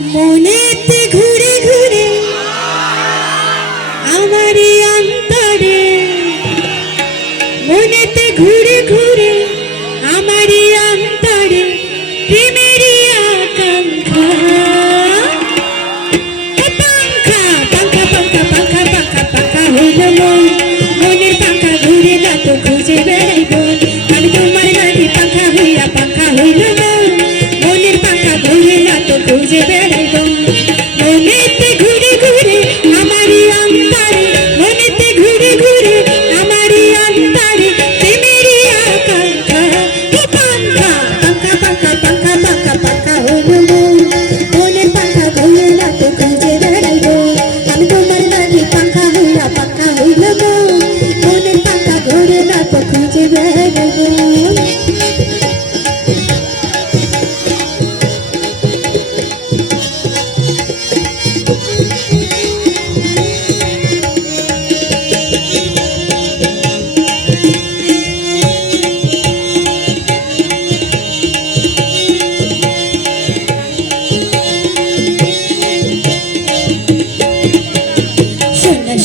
মনের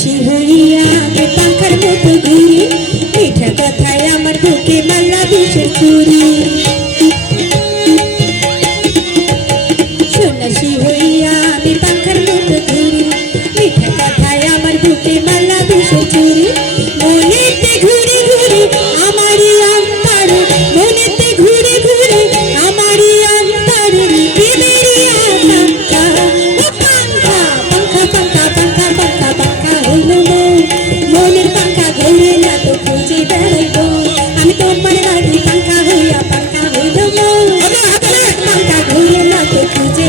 সিংহনিয়া পাখার মতো ঘুরে মিঠা কথায় আমার বুকে মালা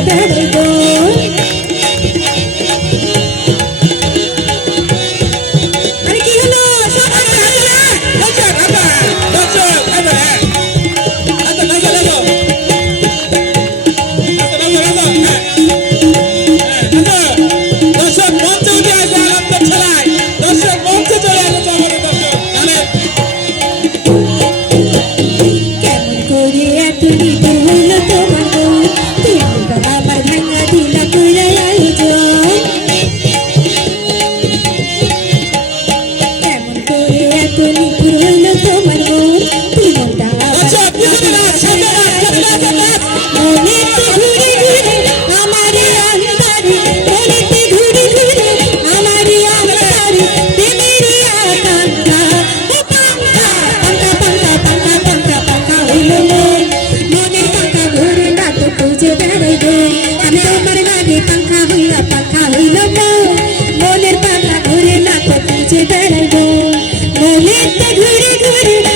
ಬೇಡ না পাখা হইল মনের পাতা ঘুরে না কোথায় যে ঘুরে ঘুরে